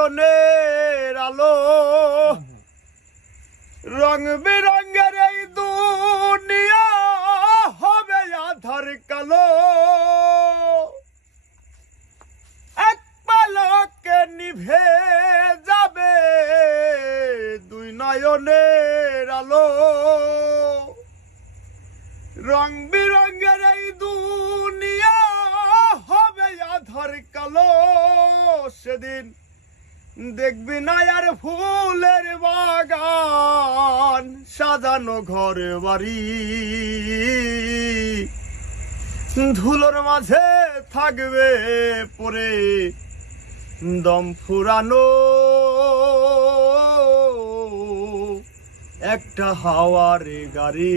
নয়নের আলো রং বেরঙের এই দুনিয়া হবে আধার কালো এক পলকে নিভে যাবে দুই নয়নের আলো রং বেরঙের এই দুনিয়া হবে আধার কালো সেদিন দেখবি না আর ফুলের বাগান সাজানো ঘর বাড়ি ধুলোর মাঝে থাকবে পরে দম ফুরানো একটা হাওয়ার গাড়ি।